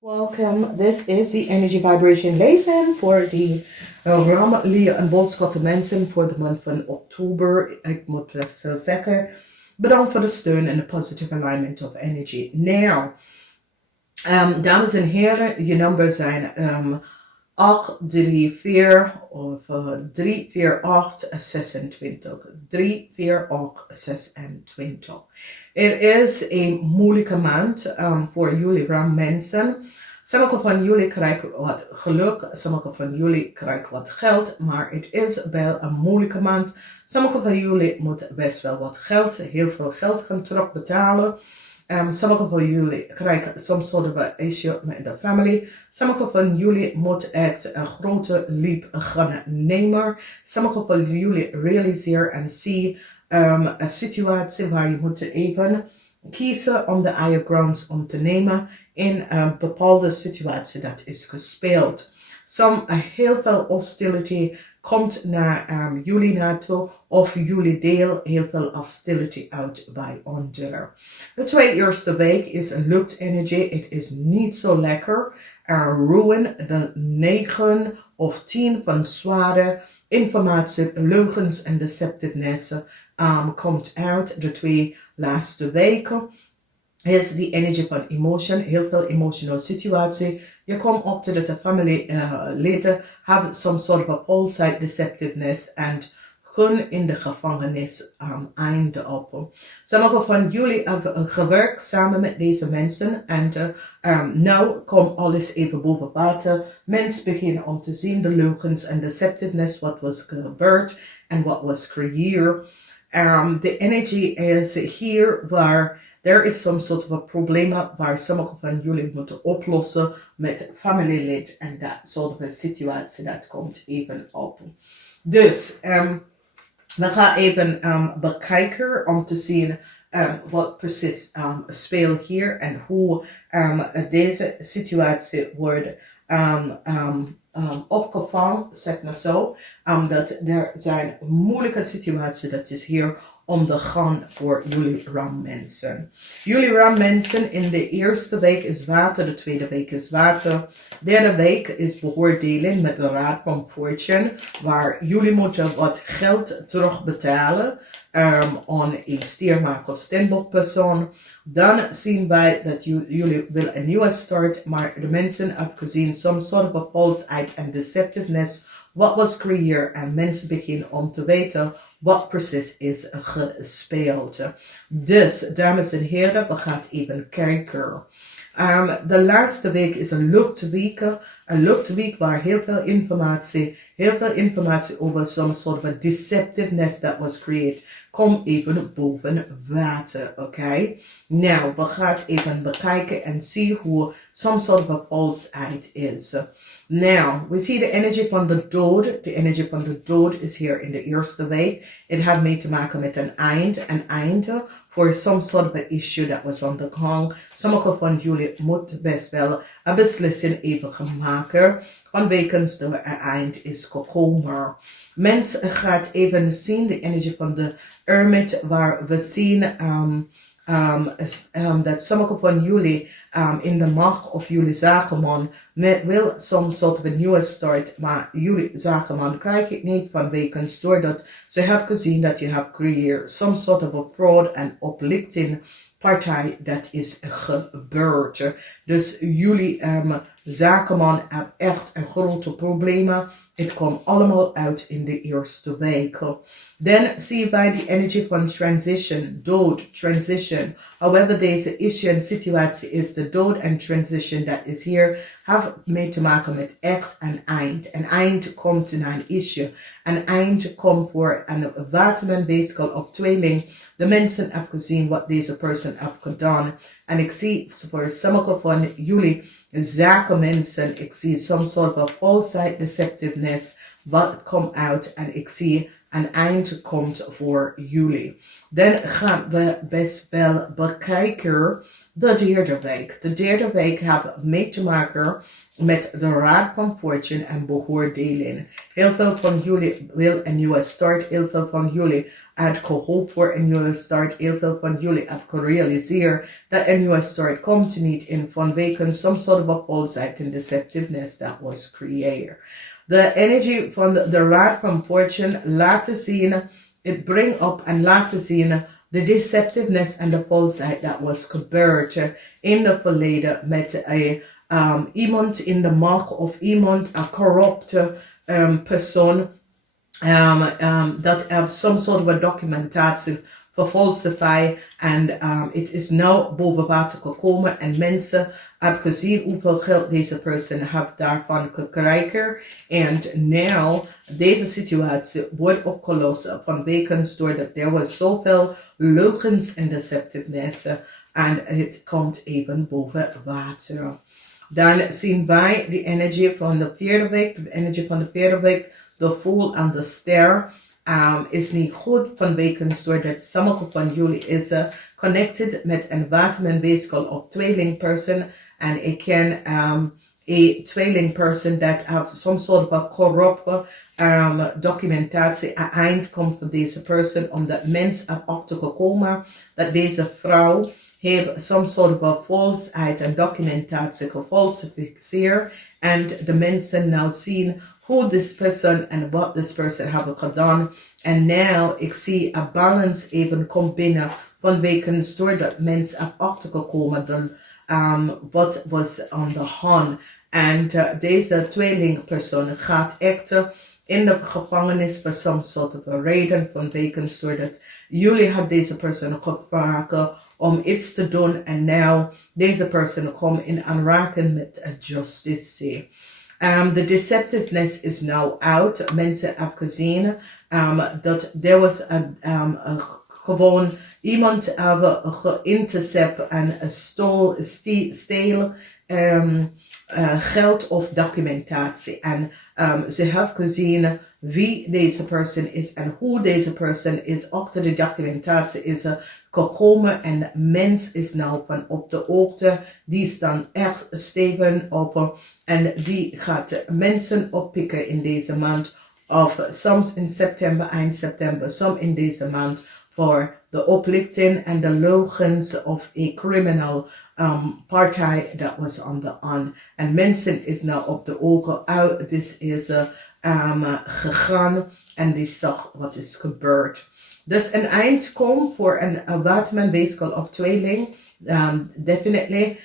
Welcome. This is the Energy Vibration Lezing voor die Rammelie en Boodschap mensen voor de maand van oktober. Ik moet dat zo zeggen. Bedankt voor de steun en de positive alignment of energy. Now, dames en heren, je nummers zijn 834 of 348 26. 348 26. Het is een moeilijke maand voor jullie mensen. Sommige van jullie krijgen wat geluk, sommige van jullie krijgen wat geld, maar het is wel een moeilijke maand. Sommige van jullie moeten best wel wat geld, heel veel geld gaan terugbetalen. Sommige van jullie krijgen soms soort of issue met de familie. Sommige van jullie moeten echt een grote leap gaan nemen. Sommige van jullie realiseren en zien een situatie waar je moet even kiezen om de higher grounds om te nemen in een bepaalde situatie dat is gespeeld. Heel veel hostility komt naar jullie naartoe of jullie deel heel veel hostility uit bij anderen. De 2 eerste week is een lucht-energie. Het is niet zo lekker. Ruin, de 9 of 10 van zware informatie, leugens en deceptiveness komt uit. De 2 laatste weken is die energie van emotion, heel veel emotional situatie. Je komt op dat de familieleden have some sort of false deceptiveness en gaan in de gevangenis einde op. Sommige van jullie hebben gewerkt samen met deze mensen en nu komt alles even boven water. Mensen beginnen om te zien de leugens en deceptiveness, wat was gebeurd en wat was creëerd. The energy is hier waar er is some sort of a probleem waar sommige van jullie moeten oplossen met familielid en dat soort van situatie dat komt even op. Dus we gaan even bekijken om te zien wat precies speelt hier en hoe deze situatie wordt opgevangen, zeg maar zo. Dat er zijn moeilijke situaties dat is hier om te gaan voor jullie rammensen. Jullie rammensen in de eerste week is water, de tweede week is water. Derde week is beoordeling met de raad van fortune, waar jullie moeten wat geld terugbetalen aan een stiermaker of steenbokpersoon. Dan zien wij dat jullie willen een nieuwe start, maar de mensen hebben gezien some sort of a falseheid en deceptiveness. Wat was creëerd en mensen beginnen om te weten wat precies is gespeeld. Dus, dames en heren, we gaan even kijken. De laatste week is een luchtweek waar heel veel informatie over some sort of deceptiveness that was created, komt even boven water, oké? Nou, we gaan even bekijken en zien hoe some sort of a falseheid is. Now, we see the energy van de dood. The energy van de dood is hier in de eerste week. Het had mee te maken met een einde voor some sort of a issue that was on the gang. Sommige van jullie moeten best wel een beslissing even gaan maken, vanwege de eind is gekomen. Mensen gaat even zien de energie van de hermit, waar we zien dat sommige van jullie in de macht of jullie zakenman wil some sort of a nieuwe start, maar jullie zakenman krijgt het niet vanwege doordat ze hebben gezien dat je hebt gecreëerd some sort of a fraud en oplichting partij dat is gebeurd. Dus jullie zakenman hebben echt een grote problemen. Het komt allemaal uit in de eerste week. Dan zien wij die energie van transition, dood, transition. However, deze issue en situatie is de dood en transition dat is hier, heeft mee te maken met echt een eind. Een eind komt naar een issue. Een eind komt voor een waterman, basically, of tweeling. De mensen hebben gezien wat deze persoon heeft gedaan. En ik zie voor sommige van jullie zakenmensen, ik zie some sort of falseheid, deceptiveness, wat komt uit en ik zie een eind komt voor jullie. Dan gaan we best wel bekijken de derde week. De derde week hebben mee te maken met de Raad van Fortune en beoordeling. Heel veel van jullie wil een nieuwe start. Heel veel van jullie had gehoopt voor een nieuwe start. Heel veel van jullie hebben gerealiseerd dat een nieuwe start komt niet in vanwege some sort of falseheid and deceptiveness that was created. De energie van de Raad van Fortune laten zien, het brengt op en laten zien de deceptiveness en de falseheid dat was gebeurd in het verleden met iemand in de macht of iemand, een corrupte persoon, dat heeft some sort of documentatie verfalsified en het is nou boven water gekomen en mensen hebben gezien hoeveel geld deze persoon heeft daarvan gekregen en nu deze situatie wordt opgelost vanwege doordat er was zoveel leugens en deceptiveness en het komt even boven water. Dan zien wij de energie van de vierde week, de energie van de vierde week, de voel en de ster. Is niet goed vanwege doordat sommige van jullie is connected met een watermanweeskel of tweelingperson. En ik ken een tweelingperson dat heeft some sort of corrupte documentatie aan eind komt van deze persoon. Omdat mensen erachter gekomen dat deze vrouw heeft some sort of falsheid en documentatie gefalsificeerd. En de mensen nou zien hoe this person en wat this person hebben gedaan. En nu, ik zie een balance even komt binnen vanwege doordat mensen erachter gekomen dan wat was aan de hand. En deze tweelingpersoon gaat echt in de gevangenis voor some sort of a reden vanwege doordat jullie had deze persoon gevraagd om iets te doen en nu deze persoon komt in aanraking met justitie. The deceptiveness is now out. Mensen hebben gezien dat er was gewoon iemand hebben geïntercept en steel geld of documentatie. En ze hebben gezien wie deze persoon is en hoe deze persoon is achter de documentatie is gekomen en mens is nou van op de hoogte. Die staan echt stevig op en die gaat mensen oppikken in deze maand of soms in september, eind september, soms in deze maand voor de oplichting en de leugens of a criminal partij dat was on the on. En mensen is nou op de ogen uit, dit is gegaan en die zag wat is gebeurd. Dus een eind komt voor een watermanweeskel of tweeling, definitely.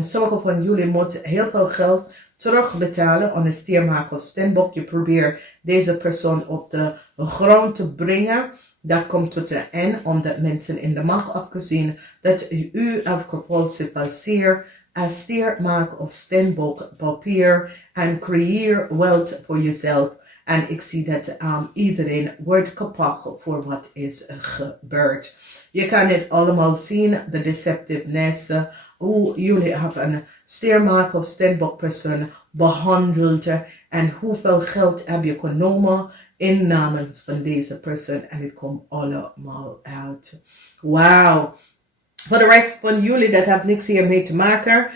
Sommige van jullie moeten heel veel geld terugbetalen aan een stiermaker of steenbok. Je probeert deze persoon op de grond te brengen. Dat komt tot een eind, omdat mensen in de macht afgezien dat u heeft gefalsificeerd als stiermaker of steenbok papier en creëer wealth voor jezelf. En ik zie dat iedereen wordt gepakt voor wat is gebeurd. Je kan het allemaal zien, de deceptiveness, hoe jullie hebben een stiermaker of steenbokpersoon behandeld en hoeveel geld heb je genomen in namens van deze persoon en het komt allemaal uit. Wauw. Voor de rest van jullie, dat heeft niks hiermee te maken.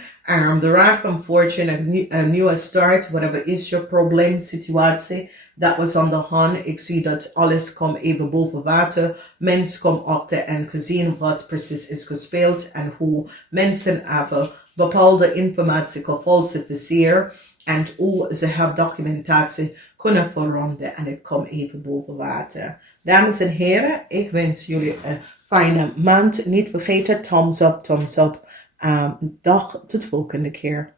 De Raad van Fortune, een nieuwe start, whatever is je probleem, situatie, dat was aan de hand. Ik zie dat alles komt even boven water. Mensen komen achter en gezien wat precies is gespeeld en hoe mensen hebben bepaalde informatie gefalsificeerd en hoe ze hebben documentatie kunnen veranderen en het komt even boven water. Dames en heren, ik wens jullie een fijne maand. Niet vergeten, thumbs up, thumbs up. Dag, tot de volgende keer.